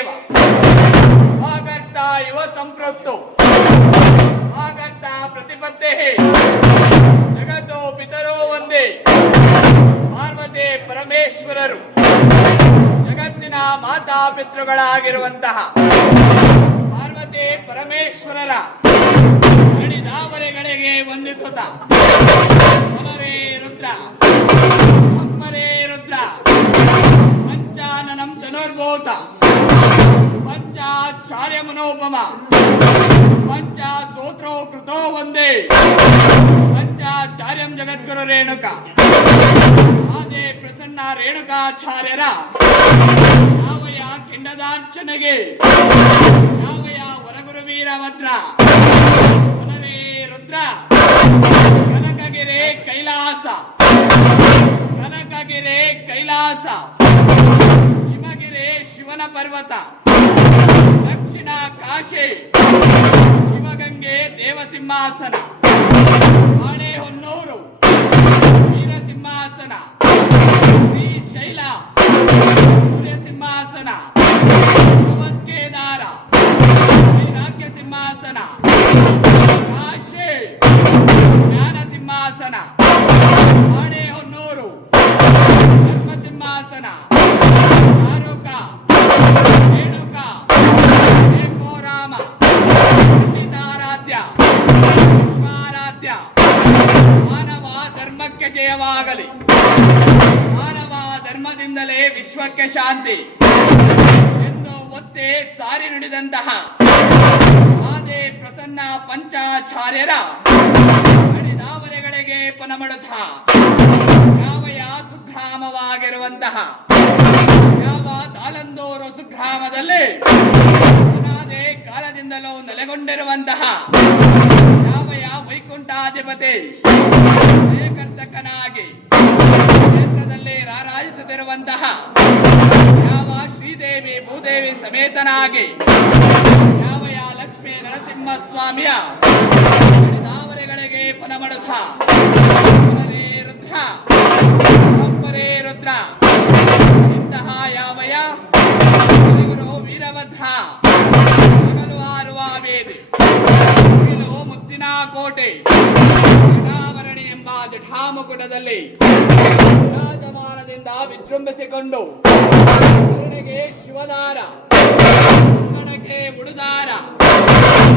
ದೇವ ಆಗರ್ತ ಇವ ಸಂಪೃಕ್ತು ಆಗರ್ತ ಪ್ರತಿಪತ್ತೇ ಜಗತ್ತೋ ಪಿತರೋ ಒಂದೇ ಪಾರ್ವತಿ ಪರಮೇಶ್ವರರು ಜಗತ್ತಿನ ಮಾತಾಪಿತೃಗಳಾಗಿರುವಂತಹ ಪಾರ್ವತಿ ಪರಮೇಶ್ವರರ ಗಣಿದಾವರೆಗಳಿಗೆ ವಂದಿಸುತ್ತ ಅಮರೇ ರುದ್ರ ಅಪ್ಪರೇ ರುದ್ರ ಪಂಚಾನನಂ ಧನುರ್ಭೂತ ಪಂಚಾಚಾರ್ಯ ಮನೋಪಮ ಪಂಚಾಸೂತ್ರೋ ಕೃತೋ ವಂದೇ ಪಂಚಾಚಾರ್ಯಂ ಜಗದ್ಗುರು ರೇಣುಕ ಆದೇ ಪ್ರಸನ್ನ ರೇಣುಕಾಚಾರ್ಯರ ಯಾವಯ ಕಿಂಡದಾರ್ಚನೆಗೆ ಯಾವಯ ವರಗುರು ವೀರಭದ್ರ ಪುನರೇ ರುದ್ರ ಕನಕಗಿರೆ ಕೈಲಾಸ ಕನಕಗಿರೆ ಕೈಲಾಸ ಹಿಮಗಿರೆ ಶಿವನ ಪರ್ವತ ದಕ್ಷಿಣ ಕಾಶಿ ಶಿವಗಂಗೆ ದೇವಸಿಂಹಾಸನ ಬಾಳೆಹೊನ್ನೂರು ವೀರಸಿಂಹಾಸನ ಶ್ರೀಶೈಲ ಸೂರ್ಯಸಿಂಹಾಸನ ಕೇದಾರ ವೈರಾಗ್ಯ ಸಿಂಹಾಸನ ಕಾಶಿ ಜ್ಞಾನ ಸಿಂಹಾಸನ ಬಾಳೆಹೊನ್ನೂರು ಧರ್ಮ ಸಿಂಹಾಸನ ಆರೋಕ ರೇಣುಕ ಏಕೋರಾಮ ಪಂಡಿತಾರಾಧ್ಯ ವಿಶ್ವಾರಾಧ್ಯ ಮಾನವ ಧರ್ಮಕ್ಕೆ ಜಯವಾಗಲಿ ಮಾನವ ಧರ್ಮದಿಂದಲೇ ವಿಶ್ವಕ್ಕೆ ಶಾಂತಿ ಎಂದು ಒತ್ತೆ ಸಾರಿ ನುಡಿದಂತಹ ಆದೇ ಪ್ರಸನ್ನ ಪಂಚಾಚಾರ್ಯರ ಗಣಿದಾವರೆಗಳಿಗೆ ಪನಮಡುತ್ತ ಯಾವಯ ಸುಗ್ರಾಮವಾಗಿರುವಂತಹ ಯಾವ ತಾಲಂದೂರು ಸುಗ್ರಾಮದಲ್ಲಿ ಅನಾದಿ ಕಾಲದಿಂದಲೂ ನೆಲೆಗೊಂಡಿರುವಂತಹ ಯಾವಯ ವೈಕುಂಠಾಧಿಪತಿ ಜಯಕರ್ತಕನಾಗಿ ಕ್ಷೇತ್ರದಲ್ಲಿ ರಾರಾಜಿಸುತ್ತಿರುವಂತಹ ಯಾವ ಶ್ರೀದೇವಿ ಭೂದೇವಿ ಸಮೇತನಾಗಿ ಯಾವಯ ಲಕ್ಷ್ಮೀ ನರಸಿಂಹಸ್ವಾಮಿಯ ಗಣಿದಾವರೆಗಳಿಗೆ ಪನಮಡುತ್ತ ಪುನರೇ ರುದ್ರ ಅಪ್ಪರೇ ರುದ್ರ ಇಂತಹ ಯಾವಯ ಗುರು ವೀರಭದ್ರ ಹಗಲು ಹಾರುವ ವೇದಿ ಮುಗಿಲು ಮುತ್ತಿನ ಕೋಟೆ ಜಟಾವರಣಿ ಎಂಬ ಜಠಾಮುಕುಟದಲ್ಲಿ ರಾಜಮಾನದಿಂದ ವಿಜೃಂಭಿಸಿಕೊಂಡು ಕರುಣೆಗೆ ಶಿವದಾರ ಕಣಕ್ಕೆ ಉಡುದಾರ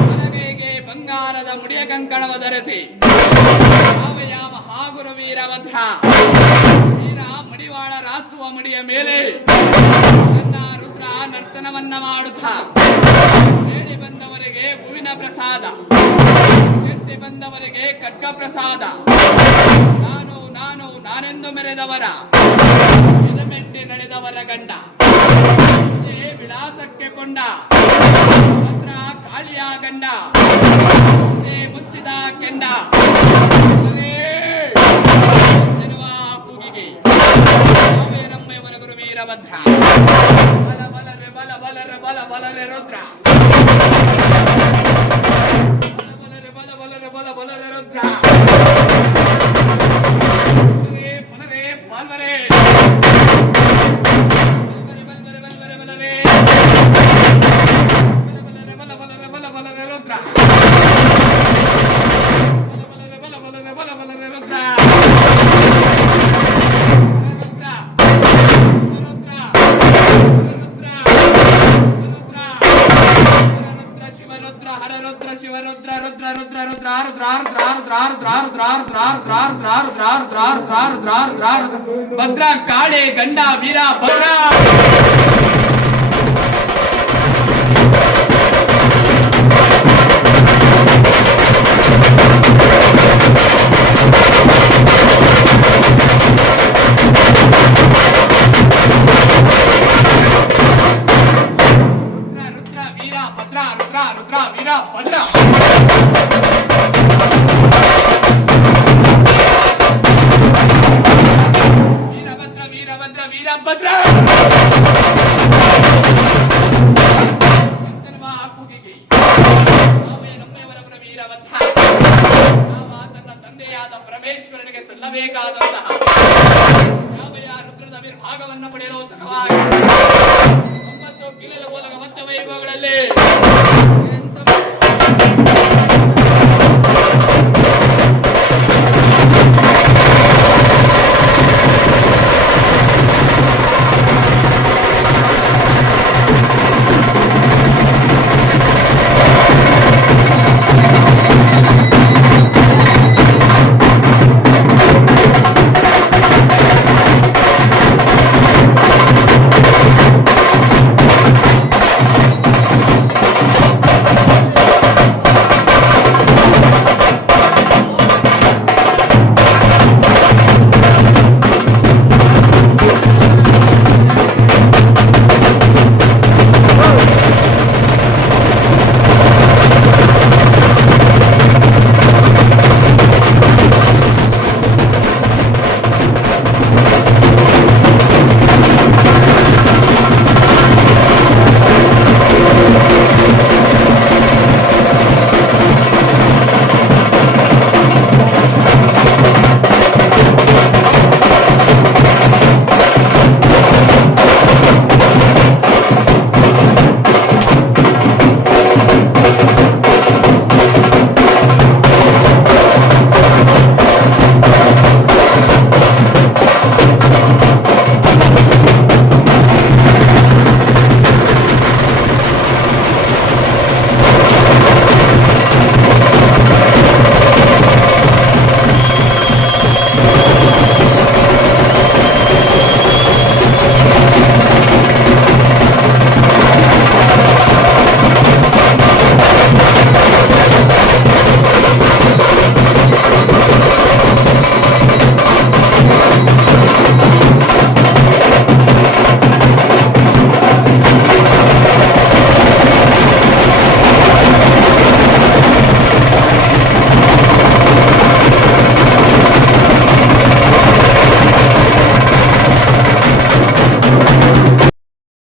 ಬಲಗೈಗೆ ಬಂಗಾರದ ಮುಡಿಯ ಕಂಕಣವ ಧರಿಸಿ ಯಾವಯ ಮಹಾಗುರು ವೀರಭದ್ರ ವೀರ ಮಡಿವಾಳ ರಾಸುವ ಮುಡಿಯ ಮೇಲೆ ನನ್ನ ರುದ್ರ ನರ್ತನವನ್ನ ಮಾಡುತ್ತ ಬೇಡಿ ಬಂದವರಿಗೆ ಹೂವಿನ ಪ್ರಸಾದ ಎತ್ತಿ ಬಂದವರಿಗೆ ಖಡ್ಗ ಪ್ರಸಾದ ನಾನು ನಾನು ನಾನೆಂದು ಮೆರೆದವರ ಮೆಟ್ಟಿ ನಡೆದವರ ಗಂಡ ಇದೇ ವಿಳಾಸಕ್ಕೆ ಕೊಂಡ ಭದ್ರ ಕಾಳಿಯ ಗಂಡ ಇದೇ ಮುಚ್ಚಿದ ಕೆಂಡ ಕೂಗಿಗೆ ನಮ್ಮೆಯವರ ಗುರು ವೀರಭದ್ರ ಬಲ ಬಲರೆ ಬಲ ಬಲರೆ ಬಲ ಬಲರೆ ರುದ್ರ ಬಲ ಬಲರೆ ಬಲ ಬಲರೆ ರುದ್ರ ಪುನರೇ ಪಾಲ್ವರೇ ಬಲ್ಬರೆ ಬಲ್ಬರೆ ಬಲರೆ ಬಲ ಬಲರೆ ಬಲ ಬಲರೆ ರುದ್ರ ಬಲ ಬಲರೆ ಬಲ ಬಲರೆ ರುದ್ರ ಭದ್ರ ಕಾಳೆ ಗಂಡ ವೀರ ಭದ್ರ ಭದ್ರ